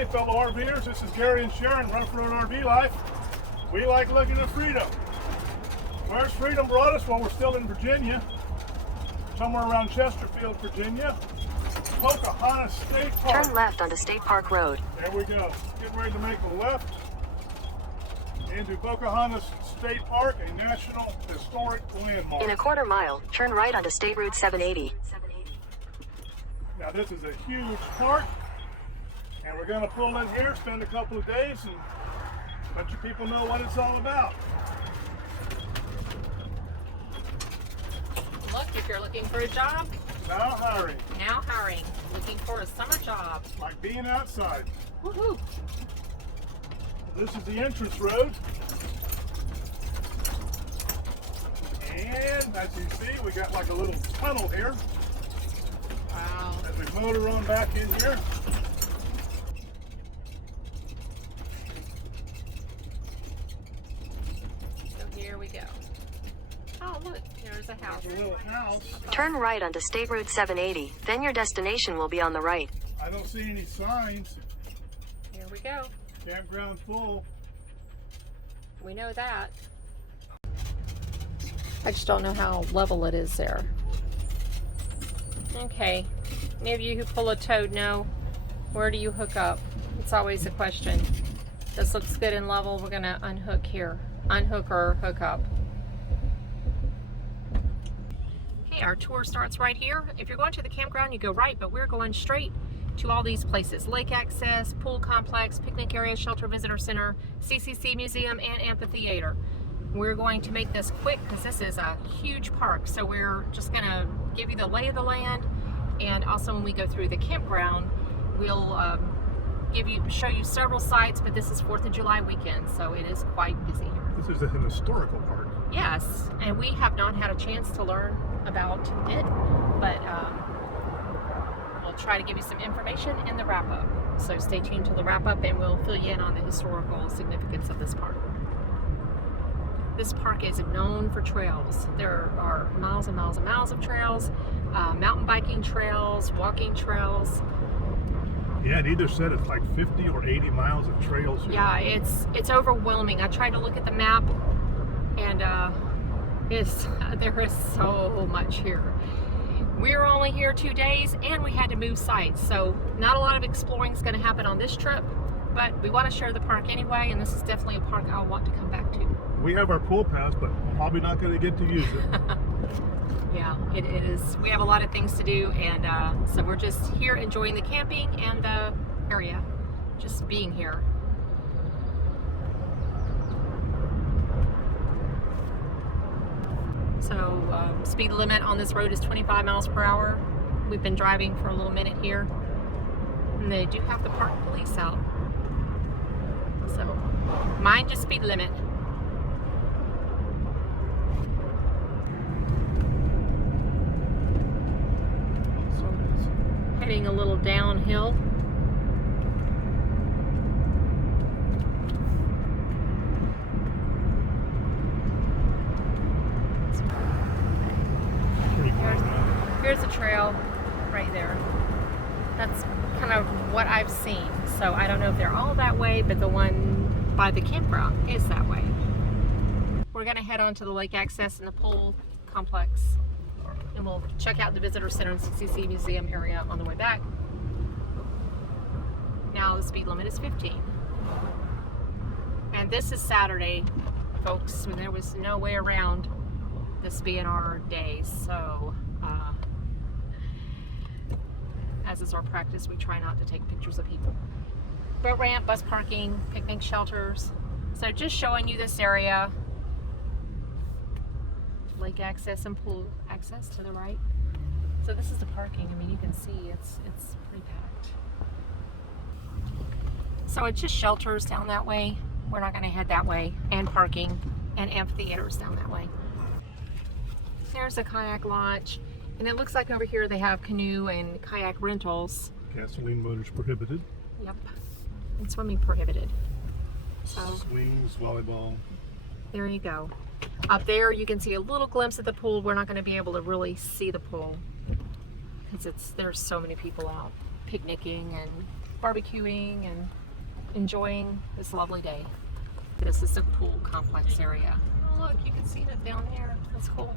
Hey, fellow RVers, this is Gary and Sharon, Ruff RV Life. We like looking at freedom. Where's freedom brought us? Well, we're still in Virginia, somewhere around Chesterfield, Virginia. Pocahontas State Park. Turn left onto State Park Road. There we go. Getting ready to make a left into Pocahontas State Park, a National Historic Landmark. In a quarter mile, turn right onto State Route 780. Now this is a huge park, and we're going to pull in here, spend a couple of days, and let you people know what it's all about. Look, if you're looking for a job, Now hiring. now hiring. Looking for a summer job. Like being outside. Woohoo! This is the entrance road. And as you see, we got like a little tunnel here. Wow. As we motor on back in here. So here we go. Oh, look, there's a house. There's a little house. Turn right onto State Route 780. Then your destination will be on the right. I don't see any signs. Here we go. Campground full. We know that. I just don't know how level it is there. Okay. Any of you who pull a toad know, where do you hook up? It's always a question. This looks good and level. We're going to unhook here. Unhook or hook up. Okay, our tour starts right here. If you're going to the campground, you go right, but we're going straight to all these places. Lake access, pool complex, picnic area, shelter visitor center, CCC museum, and amphitheater. We're going to make this quick because this is a huge park. So we're just going to give you the lay of the land. And also when we go through the campground, we'll show you several sites, but this is 4th of July weekend, so it is quite busy here. This is an historical park. Yes, and we have not had a chance to learn about it, but we'll try to give you some information in the wrap-up. So stay tuned to the wrap-up and we'll fill you in on the historical significance of this park. This park is known for trails. There are miles and miles and miles of trails, mountain biking trails, walking trails. Yeah, and either said it's like 50 or 80 miles of trails here. Yeah, it's overwhelming. I tried to look at the map, and there is so much here. We're only here 2 days, and we had to move sites, so not a lot of exploring is going to happen on this trip, but we want to share the park anyway, and this is definitely a park I'll want to come back to. We have our pool pass, but we're probably not going to get to use it. Yeah, it is. We have a lot of things to do, and so we're just here enjoying the camping and the area, just being here. So speed limit on this road is 25 miles per hour. We've been driving for a little minute here, and they do have the park police out. So mind your speed limit. Heading a little downhill. Here's a trail right there. That's kind of what I've seen. So I don't know if they're all that way, but the one by the campground is that way. We're gonna head on to the lake access and the pool complex. And we'll check out the visitor center and CCC museum area on the way back. Now the speed limit is 15. And this is Saturday, folks, when there was no way around this being our day. So, as is our practice, we try not to take pictures of people. Boat ramp, bus parking, picnic shelters. So just showing you this area. Lake access and pool access to the right. So this is the parking. I mean, you can see it's pretty packed. So it's just shelters down that way. We're not going to head that way, and parking and amphitheaters down that way. There's a kayak launch, and it looks like over here they have canoe and kayak rentals. Gasoline motors prohibited. Yep, and swimming prohibited. So Swings, volleyball. there you go. Up there you can see a little glimpse of the pool. We're not going to be able to really see the pool because there's so many people out picnicking and barbecuing and enjoying this lovely day. This is the pool complex area. Oh look, you can see it down there. That's cool.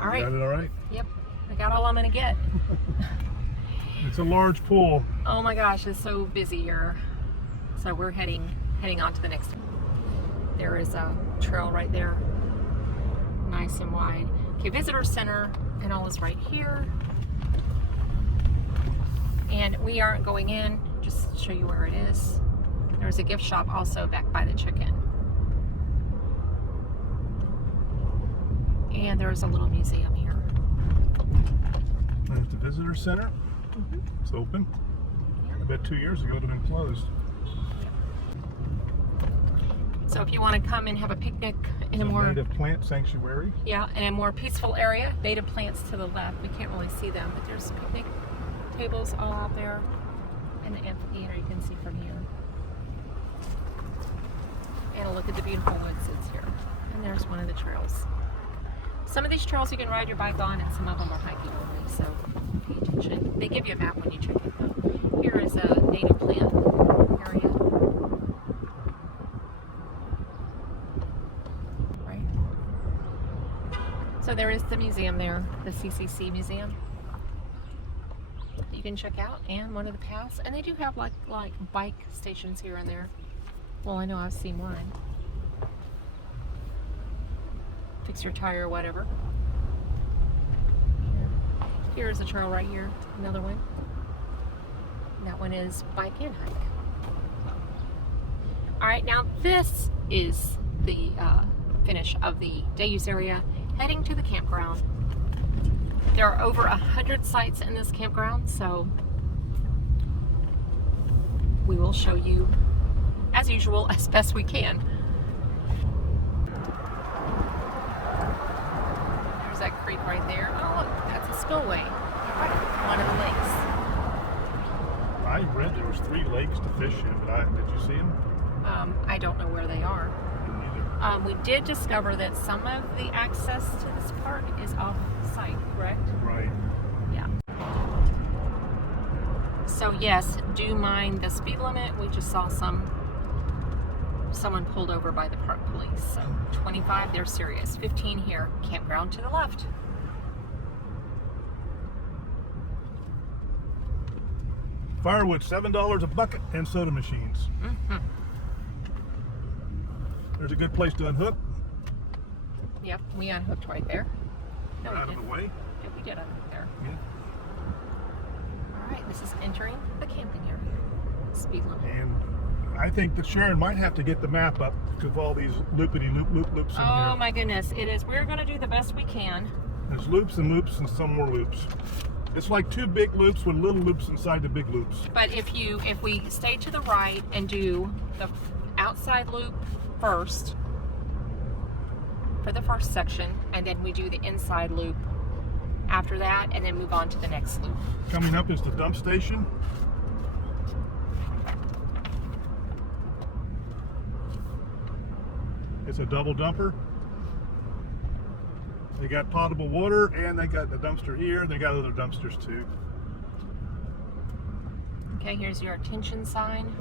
All right. Got it all right? Yep. I got all I'm gonna get. It's a large pool. Oh my gosh, it's so busy here. So we're heading on to the next one. There is a trail right there. Nice and wide. Okay, visitor center and all is right here. And we aren't going in, just to show you where it is. There's a gift shop also back by the chicken. And there's a little museum here. There's the visitor center. It's open. I bet 2 years ago it would have been closed. So if you want to come and have a picnic in a more native plant sanctuary. Yeah, in a more peaceful area, native plants to the left. We can't really see them, but there's picnic tables all out there. And the amphitheater you can see from here. And a look at the beautiful woods that's here. And there's one of the trails. Some of these trails you can ride your bike on, and some of them are hiking only, so pay attention. They give you a map when you check it though. Here is a native plant area. Right. So there is the museum there, the CCC museum. You can check out, and one of the paths, and they do have like bike stations here and there. Well, I know I've seen one. Fix your tire or whatever. Here's a trail right here, another one. And that one is bike and hike. All right, now this is the finish of the day use area, heading to the campground. There are over 100 sites in this campground, so we will show you, as usual, as best we can. There's that creek right there. Oh, look, that's a spillway. One of the lakes. I read there was 3 lakes to fish in, but did you see them? I don't know where they are. Me neither. We did discover that some of the access to this park is off-site, correct? Right. Yeah. So yes, do mind the speed limit. We just saw someone pulled over by the park police. So 25, they're serious. 15 here, campground to the left. Firewood, $7 a bucket, and soda machines. There's a good place to unhook. Yep, we unhooked right there. No, we Out of didn't. the way. Yeah, we did unhook there. Yeah. All right, this is entering the camping area. Speed limit. And I think that Sharon might have to get the map up because of all these loopity-loops in Oh here. my goodness, it is. We're going to do the best we can. There's loops and loops and some more loops. It's like 2 big loops with little loops inside the big loops. But if we stay to the right and do the outside loop first for the first section, and then we do the inside loop after that, and then move on to the next loop. Coming up is the dump station. It's a double dumper. They got potable water, and they got the dumpster here. They got other dumpsters too. Okay, here's your attention sign.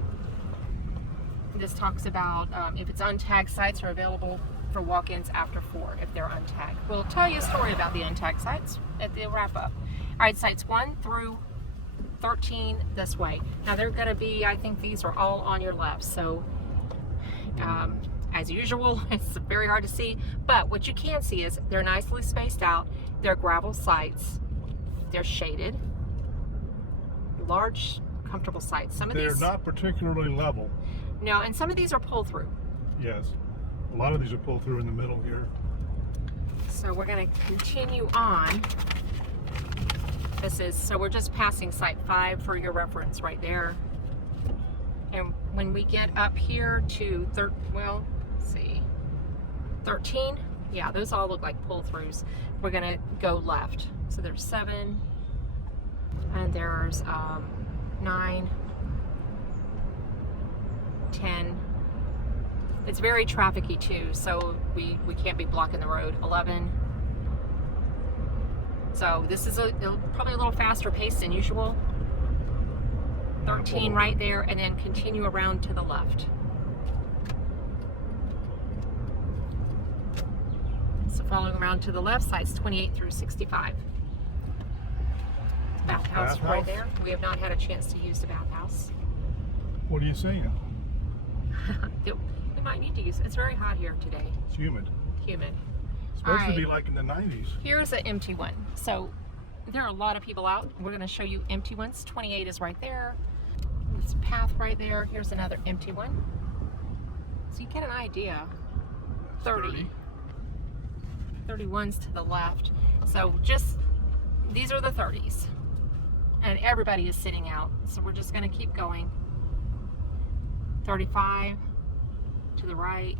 This talks about if it's untagged, sites are available for walk-ins after 4 if they're untagged. We'll tell you a story about the untagged sites at the wrap up. All right, sites 1 through 13 this way. Now they're going to be, I think these are all on your left. So as usual, it's very hard to see, but what you can see is they're nicely spaced out. They're gravel sites. They're shaded. Large, comfortable sites. Some of They're these not particularly level. no, and some of these are pull through. Yes. A lot of these are pulled through in the middle here. So we're going to continue on. So we're just passing site 5 for your reference right there. And when we get up here to 13, yeah, those all look like pull-throughs. We're gonna go left. So there's 7, and there's 9, 10. It's very trafficy too, so we can't be blocking the road. 11. So this is probably a little faster pace than usual. 13 right there, and then continue around to the left. So following around to the left, sites 28 through 65. Bathhouse right there. We have not had a chance to use the bathhouse. What are you saying? We might need to use it. It's very hot here today. It's humid. Humid. It's supposed to be like in the 90s. Here's an empty one. So there are a lot of people out. We're going to show you empty ones. 28 is right there. This path right there. Here's another empty one. So you get an idea. 30. 31's to the left. So just, these are the 30s. And everybody is sitting out. So we're just going to keep going. 35 to the right.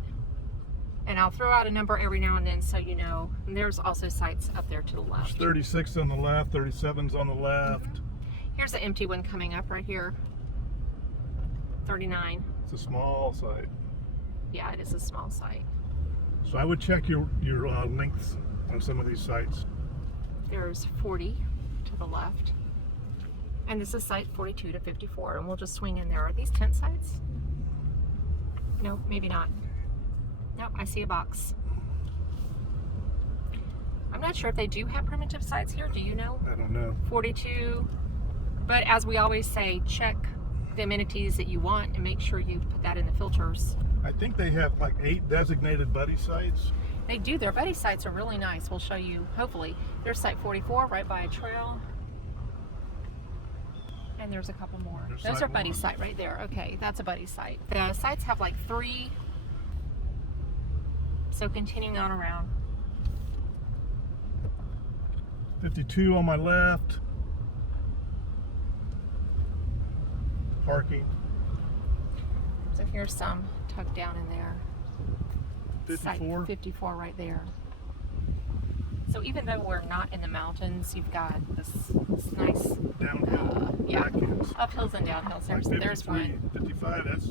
And I'll throw out a number every now and then so you know. And there's also sites up there to the left. There's 36 on the left, 37's on the left. Here's an empty one coming up right here. 39. It's a small site. Yeah, it is a small site. So I would check your lengths on some of these sites. There's 40 to the left. And this is site 42 to 54, and we'll just swing in there. Are these tent sites? No, maybe not. Nope, I see a box. I'm not sure if they do have primitive sites here. Do you know? I don't know. 42. But as we always say, check the amenities that you want and make sure you put that in the filters. I think they have like 8 designated buddy sites. They do. Their buddy sites are really nice. We'll show you, hopefully. There's site 44 right by a trail. And there's a couple more. Those are buddy site right there. Okay, that's a buddy site. The sites have like 3. So continuing on around. 52 on my left. Parking. So here's some tucked down in there. 54. Site 54 right there. So even though we're not in the mountains, you've got this nice Downhill. yeah, Backhills. uphills and downhills. There's one 55, that's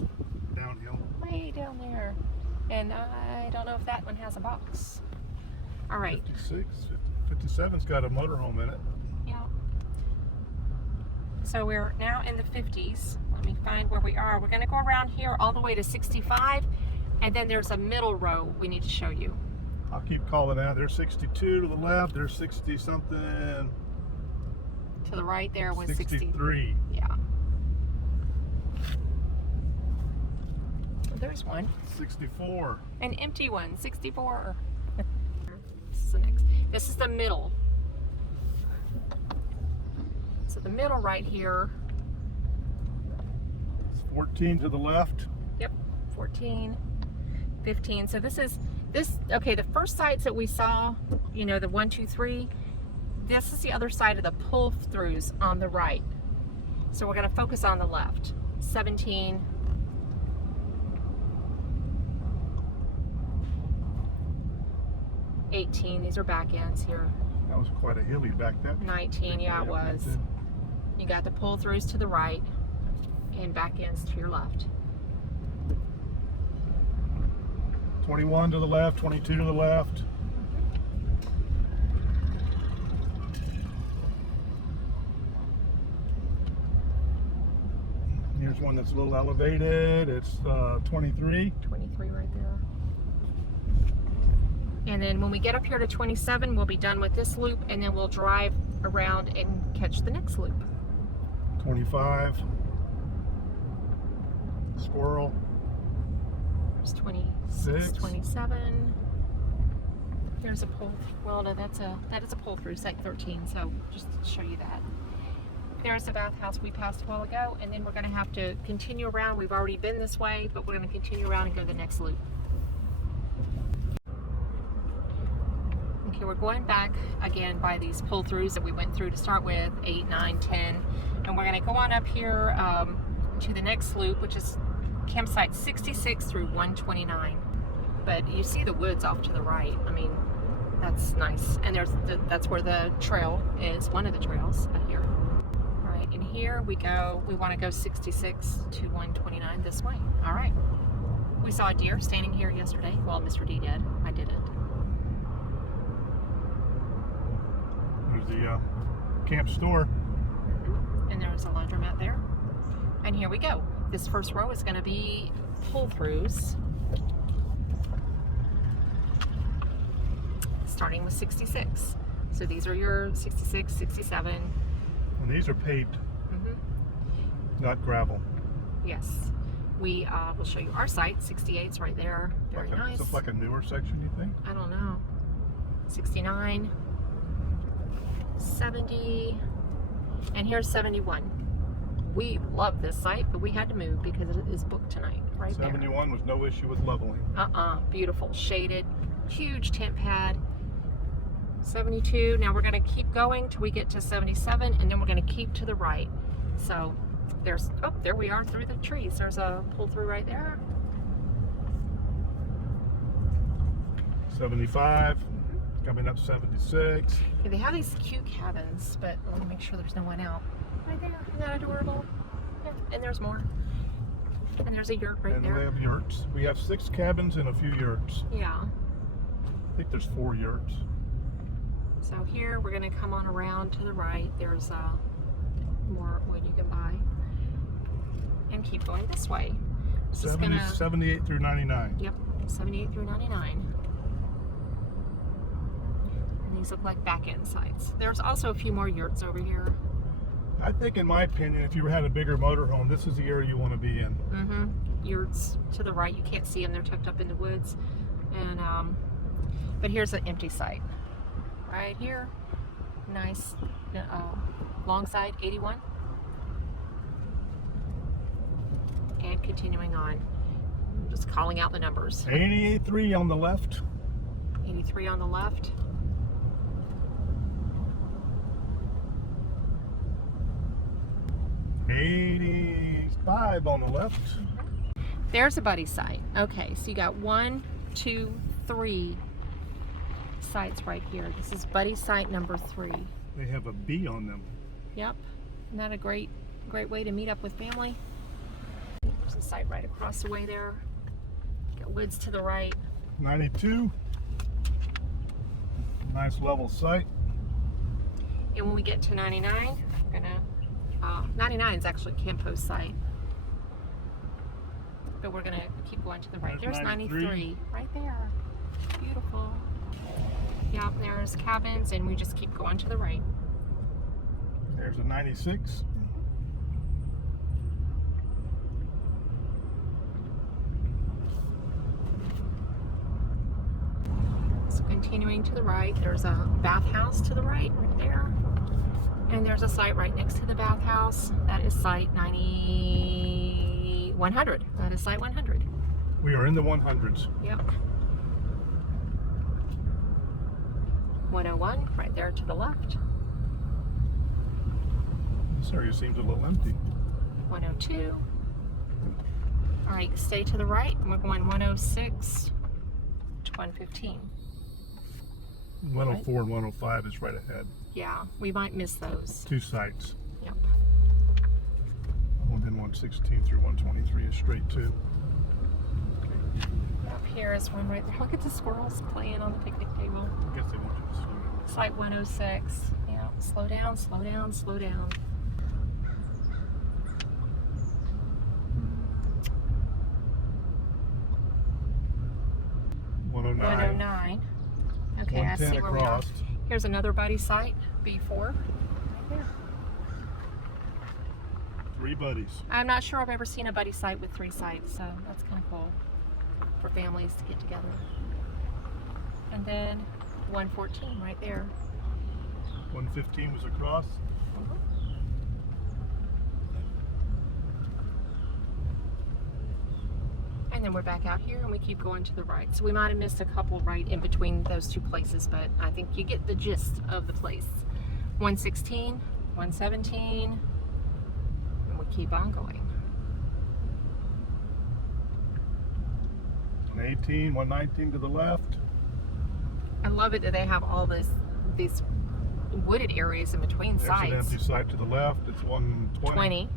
downhill. way down there. And I don't know if that one has a box. All right. 56, 57's got a motorhome in it. Yeah. So we're now in the 50s. Let me find where we are. We're going to go around here all the way to 65, and then there's a middle row we need to show you. I'll keep calling out. There's 62 to the left. There's 60 something. To the right there was 63. Yeah. There's one. 64. An empty one. 64. This is the next. This is the middle. So the middle right here. It's 14 to the left. Yep. 14. 15. So this, okay, the first sites that we saw, you know, the 1, 2, 3, this is the other side of the pull-throughs on the right. So we're going to focus on the left. 17. 18. These are back ends here. That was quite a hilly back then. 19. Yeah, it was. You got the pull-throughs to the right and back ends to your left. 21 to the left, 22 to the left. Here's one that's a little elevated. It's 23. 23 right there. And then when we get up here to 27, we'll be done with this loop, and then we'll drive around and catch the next loop. 25. Squirrel. There's 26, 6. 27. Here's a pull. Well, no, that is a pull through, site 13. So just to show you that. There's the bathhouse we passed a while ago, and then we're going to have to continue around. We've already been this way, but we're going to continue around and go to the next loop. Okay, we're going back again by these pull-throughs that we went through to start with, 8, 9, 10, and we're going to go on up here to the next loop, which is campsite 66 through 129. But you see the woods off to the right. I mean, that's nice. And that's where the trail is, one of the trails out here. All right, and here we go. We want to go 66 to 129 this way. All right. We saw a deer standing here yesterday. Well, Mr. D did. I didn't. There's the camp store. And there was a laundromat there. And here we go. This first row is going to be pull-throughs. Starting with 66. So these are your 66, 67. And these are paved, not gravel. Yes. We will show you our site. 68's right there. Very nice. Is it like a newer section, you think? I don't know. 69, 70, and here's 71. We love this site, but we had to move because it is booked tonight. Right 71 there. was no issue with leveling. Beautiful. Shaded. Huge tent pad. 72. Now we're going to keep going till we get to 77, and then we're going to keep to the right. So there's, oh, there we are through the trees. There's a pull through right there. 75, coming up 76. Yeah, they have these cute cabins, but let me make sure there's no one out. Right there. Isn't that adorable? Yeah, and there's more. And there's a yurt right there. And we have yurts. We have 6 cabins and a few yurts. Yeah. I think there's 4 yurts. So here we're going to come on around to the right. There's more wood you can buy. And keep going this way. 78 through 99. Yep, 78 through 99. And these look like back end sites. There's also a few more yurts over here. I think, in my opinion, if you had a bigger motorhome, this is the area you want to be in. Yurts to the right. You can't see them. They're tucked up in the woods. And but here's an empty site. Right here. Nice long side, 81. And continuing on. Just calling out the numbers. 83 on the left. 83 on the left. $85 on the left. There's a buddy site. Okay, so you got 1, 2, 3 sites right here. This is buddy site number 3. They have a B on them. Yep. Isn't that a great way to meet up with family? There's a site right across the way there. Got woods to the right. 92. Nice level site. And when we get to 99, we're gonna 99 is actually a Camp Post site. But we're gonna keep going to the right. There's 93 right there. Beautiful. Yeah, there's cabins, and we just keep going to the right. There's a 96. So continuing to the right, there's a bathhouse to the right there. And there's a site right next to the bathhouse. That is site 100. That is site 100. We are in the 100s. Yep. 101, right there to the left. This area seems a little empty. 102. All right, stay to the right. We're going 106 to 115. 104 and 105 is right ahead. Yeah, we might miss those. 2 sites. Yep. And then 116 through 123 is straight too. Up here is one right there. Look at the squirrels playing on the picnic table. I guess they want you to slow down. Site 106. Yeah, slow down, slow down, slow down. $109. 109. Okay, I see 110 where we are. across. Here's another buddy site, B4. Right there. 3 buddies. I'm not sure I've ever seen a buddy site with 3 sites, so that's kind of cool for families to get together. And then 114 right there. 115 was across. And then we're back out here and we keep going to the right. So we might have missed a couple right in between those 2 places, but I think you get the gist of the place. 116, 117, and we keep on going. 118, 119 to the left. I love it that they have all these wooded areas in between There's sites. an empty site to the left. It's 120. 20.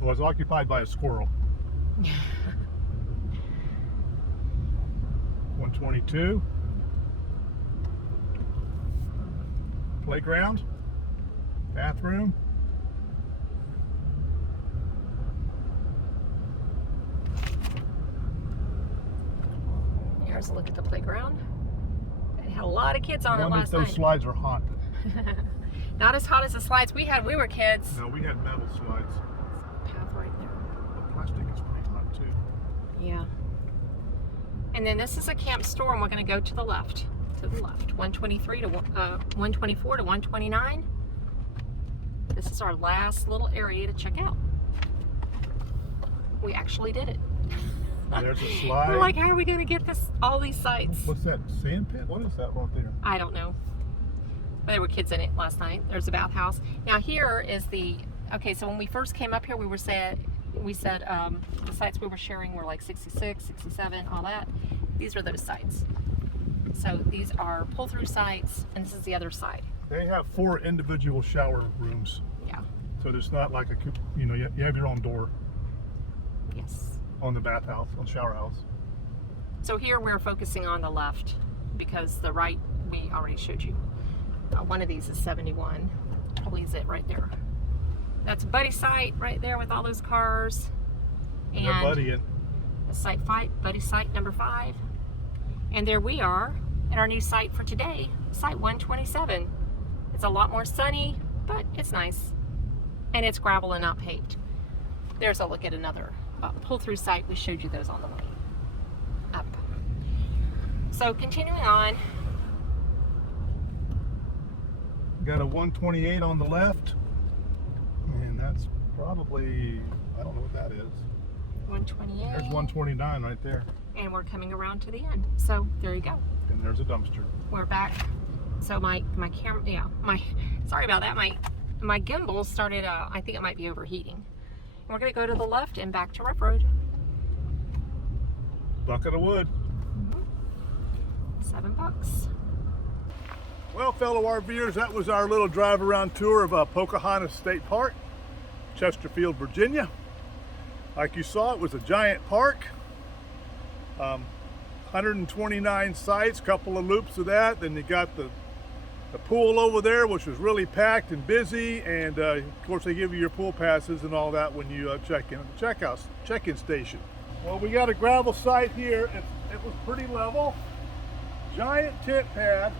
It was occupied by a squirrel. 122. Playground. Bathroom. There's a look at the playground. They had a lot of kids on it last those night. slides are hot. Not as hot as the slides we had when we were kids. No, we had metal slides. Path right there. The plastic is pretty hot too. Yeah. And then this is a camp store, and we're going to go to the left. To the left. 123 to 124 to 129. This is our last little area to check out. We actually did it. There's a slide. We're like, how are we going to get all these sites? What's that? Sand pit? What is that right there? I don't know. But there were kids in it last night. There's a bathhouse. Now here is okay, so when we first came up here, we said the sites we were sharing were like 66, 67, all that. These are those sites. So these are pull-through sites, and this is the other side. They have 4 individual shower rooms. Yeah. So it's not like you have your own door. Yes. On the bathhouse, on the shower house. So here we're focusing on the left because the right we already showed you. One of these is 71. Probably is it right there. That's a buddy site right there with all those cars. And buddy it. the site buddy site number 5. And there we are at our new site for today, site 127. It's a lot more sunny, but it's nice. And it's gravel and not paved. There's a look at another pull-through site. We showed you those on the way up. So continuing on. Got a 128 on the left. And that's probably, I don't know what that is. 128. There's 129 right there. And we're coming around to the end. So there you go. And there's a dumpster. We're back. So my camera, sorry about that. My gimbal started, I think it might be overheating. We're going to go to the left and back to Ruff Road. Bucket of wood. $7. Well, fellow RVers, that was our little drive around tour of Pocahontas State Park, Chesterfield, Virginia. Like you saw, it was a giant park. 129 sites, couple of loops of that. Then you got the pool over there, which was really packed and busy, and of course they give you your pool passes and all that when you check in at the check-in station. Well, we got a gravel site here. It was pretty level. Giant tent pad.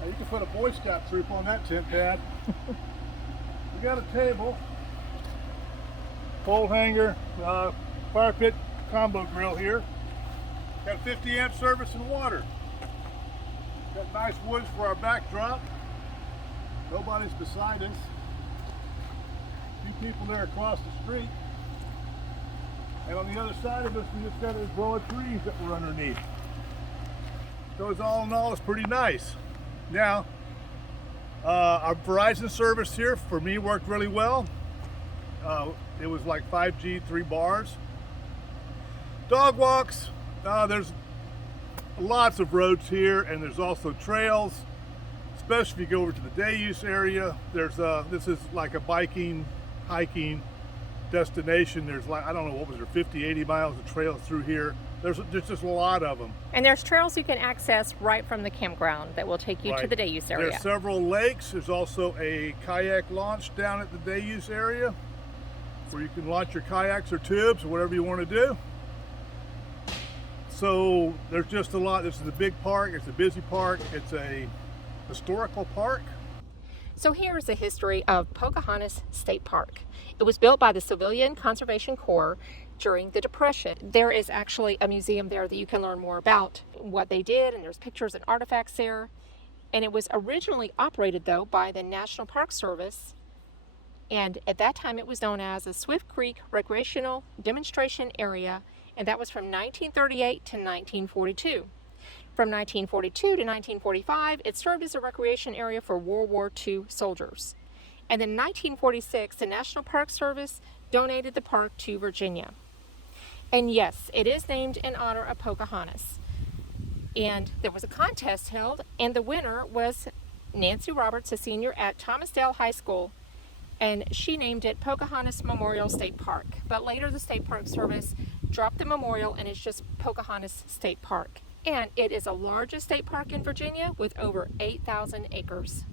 Now, you can put a Boy Scout troop on that tent pad. We got a table, pole hanger, fire pit combo grill here. Got 50 amp service and water. Got nice woods for our backdrop. Nobody's beside us. A few people there across the street. And on the other side of us, we just got a row of trees that were underneath. So it's all in all, it's pretty nice. Now, our Verizon service here for me worked really well. It was like 5G, 3 bars. Dog walks, there's lots of roads here, and there's also trails, especially if you go over to the day use area. There's this is like a biking, hiking destination. There's like, I don't know, what was there, 50, 80 miles of trails through here. There's just a lot of them. And there's trails you can access right from the campground that will take you to the day use area. There's several lakes. There's also a kayak launch down at the day use area where you can launch your kayaks or tubes or whatever you want to do. So there's just a lot. This is a big park. It's a busy park. It's a historical park. So here is the history of Pocahontas State Park. It was built by the Civilian Conservation Corps during the Depression. There is actually a museum there that you can learn more about what they did, and there's pictures and artifacts there. And it was originally operated, though, by the National Park Service. And at that time, it was known as the Swift Creek Recreational Demonstration Area, and that was from 1938 to 1942. From 1942 to 1945, it served as a recreation area for World War II soldiers. And in 1946, the National Park Service donated the park to Virginia. And yes, it is named in honor of Pocahontas. And there was a contest held, and the winner was Nancy Roberts, a senior at Thomasdale High School, and she named it Pocahontas Memorial State Park. But later the State Park Service dropped the memorial, and it's just Pocahontas State Park. And it is the largest state park in Virginia with over 8,000 acres.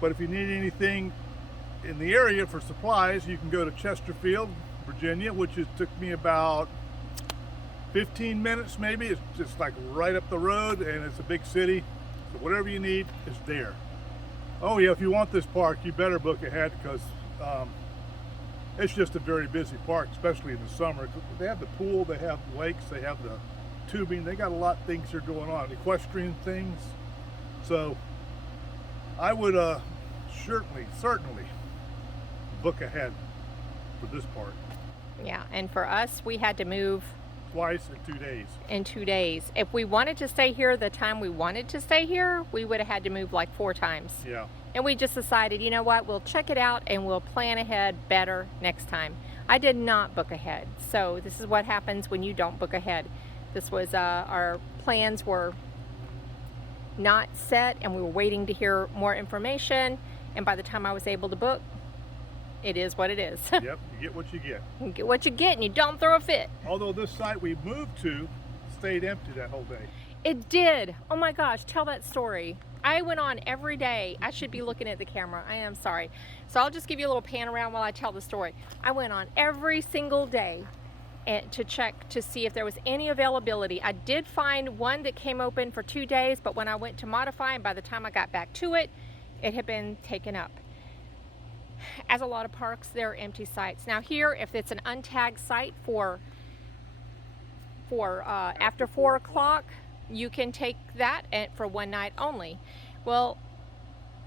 But if you need anything in the area for supplies, you can go to Chesterfield, Virginia, which took me about 15 minutes maybe. It's just like right up the road, and it's a big city. So whatever you need is there. Oh yeah, if you want this park, you better book ahead, because it's just a very busy park, especially in the summer. They have the pool, they have lakes, they have the tubing. They got a lot of things that are going on, equestrian things. So I would certainly book ahead for this park. Yeah, and for us, we had to move Twice in 2 days. in 2 days. If we wanted to stay here the time we wanted to stay here, we would have had to move like 4 times. Yeah. And we just decided, you know what, we'll check it out and we'll plan ahead better next time. I did not book ahead. So this is what happens when you don't book ahead. This was, our plans were not set, and we were waiting to hear more information. And by the time I was able to book, it is what it is. Yep, you get what you get. You get what you get, and you don't throw a fit. Although this site we moved to stayed empty that whole day. It did. Oh my gosh, tell that story. I went on every day. I should be looking at the camera. I am sorry. So I'll just give you a little pan around while I tell the story. I went on every single day to check to see if there was any availability. I did find one that came open for 2 days, but when I went to modify, and by the time I got back to it, it had been taken up. As a lot of parks, there are empty sites. Now here, if it's an untagged site for after 4 o'clock, you can take that for one night only. Well,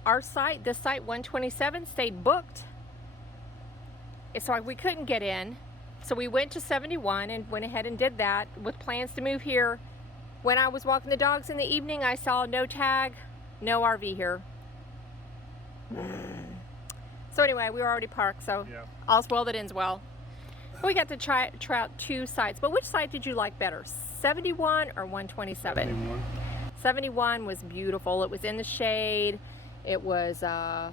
our site, this site 127, stayed booked. So we couldn't get in. So we went to 71 and went ahead and did that with plans to move here. When I was walking the dogs in the evening, I saw no tag, no RV here. So anyway, we were already parked, so yeah. All's well that ends well. We got to try out 2 sites, but which site did you like better, 71 or 127? 71. 71 was beautiful. It was in the shade. It was a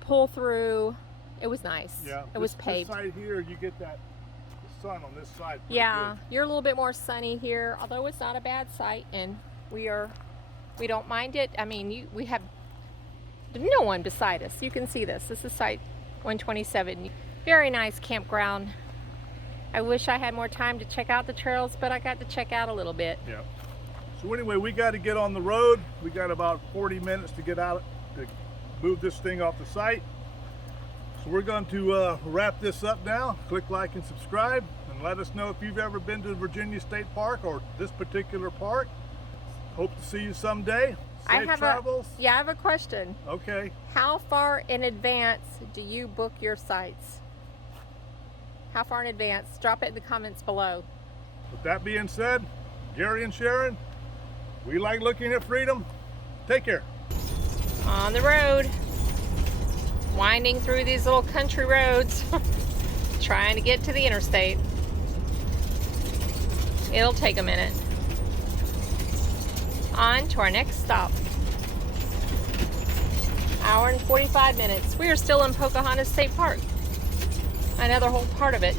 pull through. It was nice. Yeah, it was paved. This side here, you get the sun on this side. Yeah, good. You're a little bit more sunny here, although it's not a bad site, and we don't mind it. I mean, we have no one beside us. You can see this. This is site 127. Very nice campground. I wish I had more time to check out the trails, but I got to check out a little bit. Yeah. So anyway, we got to get on the road. We got about 40 minutes to get out to move this thing off the site. So we're going to wrap this up now. Click like and subscribe, and let us know if you've ever been to Virginia State Park or this particular park. Hope to see you someday. Safe travels. I have a question. Okay. How far in advance do you book your sites? How far in advance? Drop it in the comments below. With that being said, Gary and Sharon, we like looking at freedom. Take care. On the road, winding through these little country roads, trying to get to the interstate. It'll take a minute. On to our next stop. Hour and 45 minutes. We are still in Pocahontas State Park. Another whole part of it.